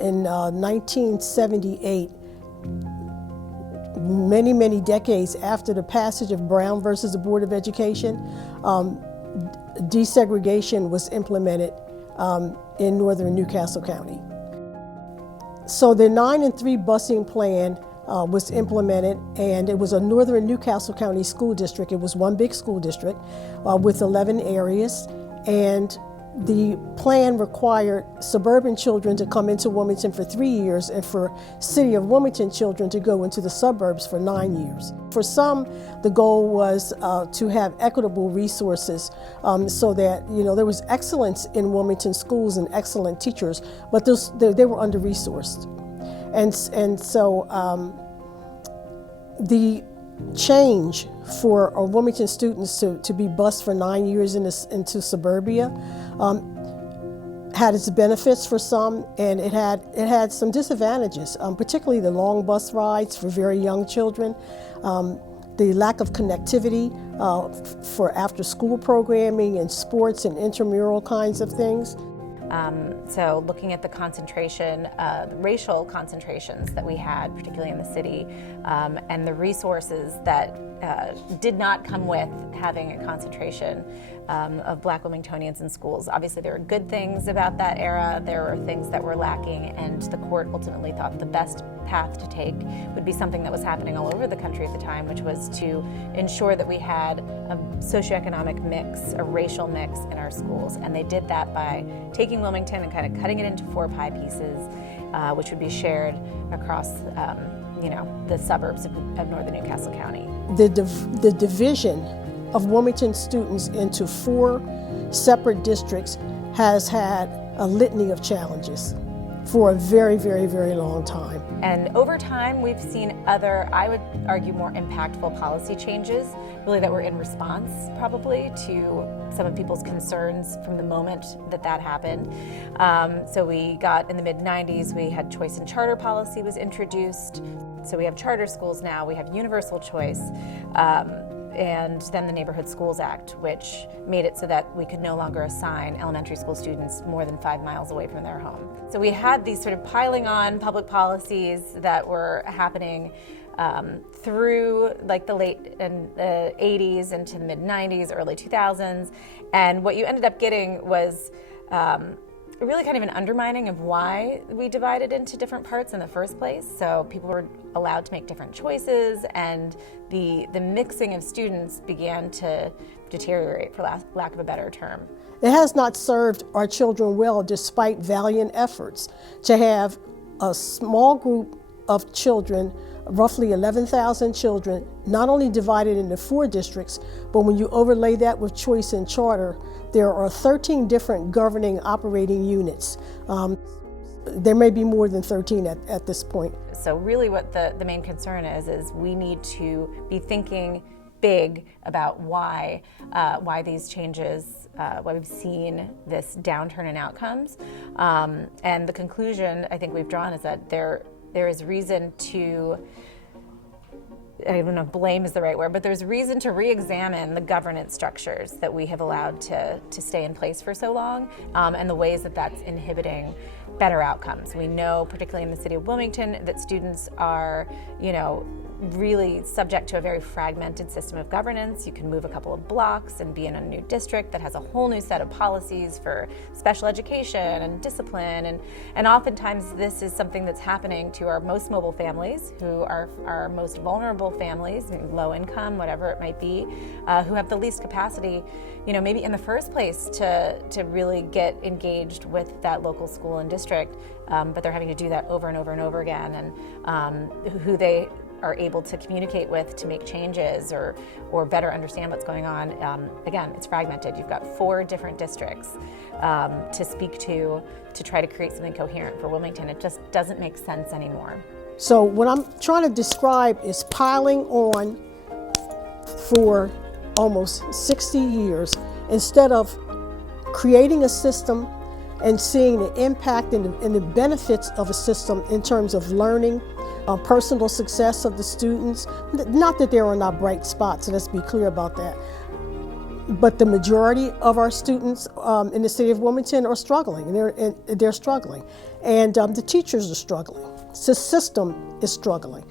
In 1978, many decades after the passage of Brown versus the Board of Education, desegregation was implemented in northern Newcastle County. So the 9-3 busing plan was implemented, and it was a northern Newcastle County school district. It was one big school district with 11 areas, and the plan required suburban children to come into Wilmington for 3 years and for City of Wilmington children to go into the suburbs for 9 years. For some, the goal was to have equitable resources so that there was excellence in Wilmington schools and excellent teachers, but they were under-resourced. And so the change for Wilmington students to be bused for 9 years into suburbia had its benefits for some, and it had some disadvantages, particularly the long bus rides for very young children, the lack of connectivity for after-school programming and sports and intramural kinds of things. So looking at the concentration, the racial concentrations that we had, particularly in the city, and the resources that did not come with having a concentration of Black Wilmingtonians in schools. Obviously, there were good things about that era. There were things that were lacking, and the court ultimately thought the best path to take would be something that was happening all over the country at the time, which was to ensure that we had a socioeconomic mix, a racial mix in our schools. And they did that by taking Wilmington and kind of cutting it into 4 pie pieces, which would be shared across the suburbs of northern Newcastle County. The division of Wilmington students into 4 separate districts has had a litany of challenges for a very long time. And over time, we've seen other, I would argue, more impactful policy changes, really that were in response probably to some of people's concerns from the moment that happened. So we got, in the mid-90s, we had choice and charter policy was introduced. So we have charter schools now, we have universal choice, and then the Neighborhood Schools Act, which made it so that we could no longer assign elementary school students more than 5 miles away from their home. So we had these sort of piling on public policies that were happening through like the late 80s into the mid-90s, early 2000s, and what you ended up getting was really kind of an undermining of why we divided into different parts in the first place. So people were allowed to make different choices, and the mixing of students began to deteriorate, for lack of a better term. It has not served our children well, despite valiant efforts, to have a small group of children, roughly 11,000 children, not only divided into 4 districts, but when you overlay that with choice and charter, there are 13 different governing operating units. There may be more than 13 at this point. So really what the main concern is we need to be thinking big about why these changes, why we've seen this downturn in outcomes. And the conclusion I think we've drawn is that there is reason to, I don't know if blame is the right word, but there's reason to re-examine the governance structures that we have allowed to stay in place for so long, and the ways that that's inhibiting better outcomes. We know, particularly in the city of Wilmington, that students are, really subject to a very fragmented system of governance. You can move a couple of blocks and be in a new district that has a whole new set of policies for special education and discipline, and oftentimes this is something that's happening to our most mobile families, who are our most vulnerable families, low income, whatever it might be, who have the least capacity, maybe in the first place to really get engaged with that local school and district, but they're having to do that over and over and over again, and who they are able to communicate with to make changes or better understand what's going on. Again, it's fragmented. You've got 4 different districts to speak to try to create something coherent for Wilmington. It just doesn't make sense anymore. So what I'm trying to describe is piling on for almost 60 years instead of creating a system and seeing the impact and the benefits of a system in terms of learning, personal success of the students. Not that there are not bright spots, let's be clear about that. But the majority of our students in the city of Wilmington are struggling, and they're struggling. And the teachers are struggling. The system is struggling.